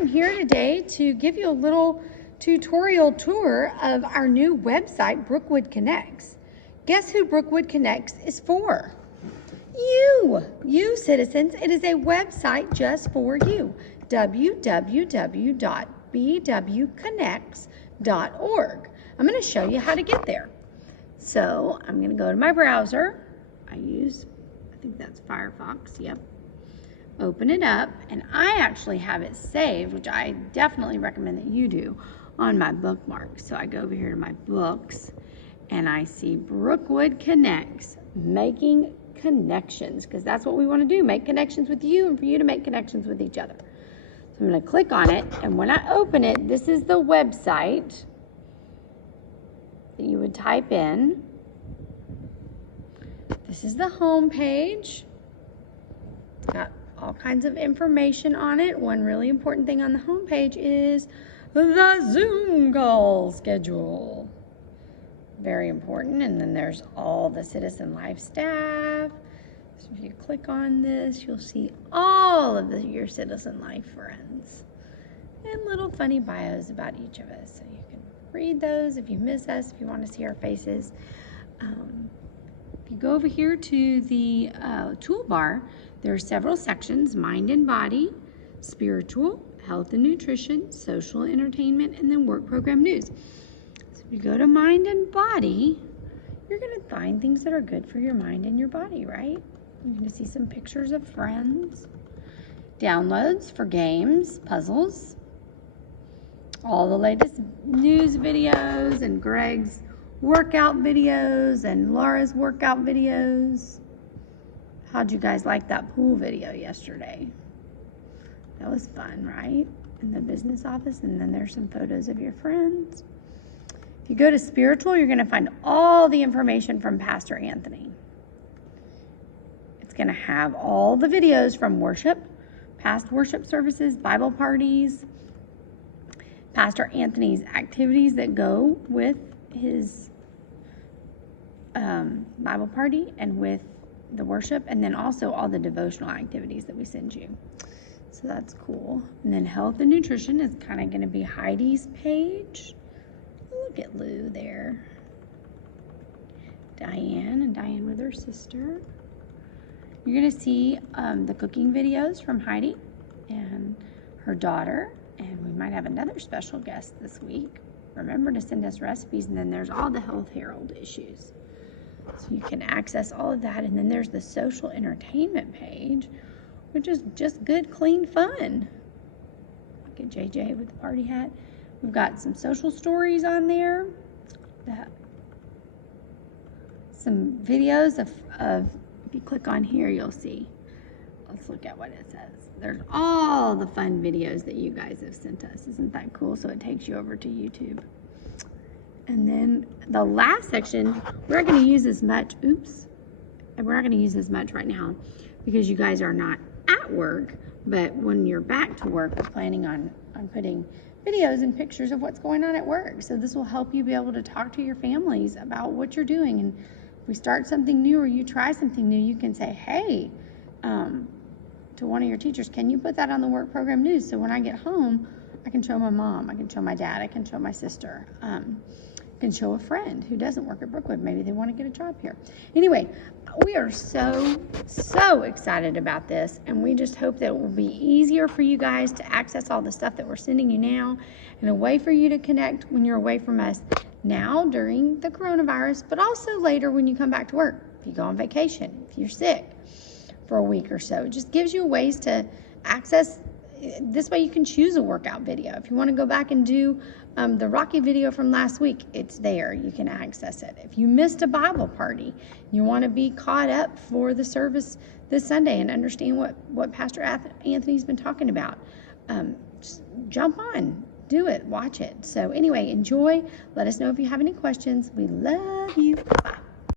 I'm here today to give you a little tutorial tour of our new website, Brookwood Connects. Guess who Brookwood Connects is for? You citizens. It is a website just for you. www.bwconnects.org. I'm going to show you how to get there. So I'm going to go to my browser. I think that's Firefox, yep. Open it up, and I actually have it saved, which I definitely recommend that you do, on my bookmarks. So I go over here to my books, and I see Brookwood Connects, making connections, because that's what we want to do, make connections with you and for you to make connections with each other. So I'm going to click on it, and when I open it, this is the website that you would type in. This is the home page. It's got all kinds of information on it. One really important thing on the home page is the Zoom call schedule. Very important. And then there's all the Citizen Life staff. So if you click on this, you'll see all of your Citizen Life friends and little funny bios about each of us. So you can read those if you miss us, if you want to see our faces. If you go over here to the toolbar, there are several sections: mind and body, spiritual, health and nutrition, social entertainment, and then work program news. So if you go to mind and body, you're going to find things that are good for your mind and your body, right? You're going to see some pictures of friends, downloads for games, puzzles, all the latest news videos, and Greg's workout videos, and Laura's workout videos. How'd you guys like that pool video yesterday? That was fun, right? In the business office. And then there's some photos of your friends. If you go to spiritual, you're going to find all the information from Pastor Anthony. It's going to have all the videos from worship, past worship services, Bible parties, Pastor Anthony's activities that go with his Bible party and with the worship, and then also all the devotional activities that we send you. So that's cool. And then health and nutrition is kind of going to be Heidi's page. Look at Lou there. Diane with her sister. You're going to see the cooking videos from Heidi and her daughter, and we might have another special guest this week. Remember to send us recipes. And then there's all the Health Herald issues. So you can access all of that. And then there's the social entertainment page, which is just good, clean fun. Look at JJ with the party hat. We've got some social stories on there. Some videos of, if you click on here, you'll see. Let's look at what it says. There's all the fun videos that you guys have sent us. Isn't that cool? So it takes you over to YouTube. And then the last section, we're not going to use as much, we're not going to use as much right now because you guys are not at work, but when you're back to work, we're planning on putting videos and pictures of what's going on at work. So this will help you be able to talk to your families about what you're doing. And if we start something new or you try something new, you can say, hey, to one of your teachers, can you put that on the work program news? So when I get home, I can show my mom, I can show my dad, I can show my sister. Can show a friend who doesn't work at Brookwood. Maybe they want to get a job here. Anyway, we are so excited about this, and we just hope that it will be easier for you guys to access all the stuff that we're sending you now, and a way for you to connect when you're away from us now during the coronavirus, but also later when you come back to work, if you go on vacation, if you're sick for a week or so. It just gives you ways to access. This way you can choose a workout video. If you want to go back and do the Rocky video from last week, it's there. You can access it. If you missed a Bible party, you want to be caught up for the service this Sunday and understand what Pastor Anthony's been talking about, just jump on, do it, watch it. So anyway, enjoy. Let us know if you have any questions. We love you. Bye.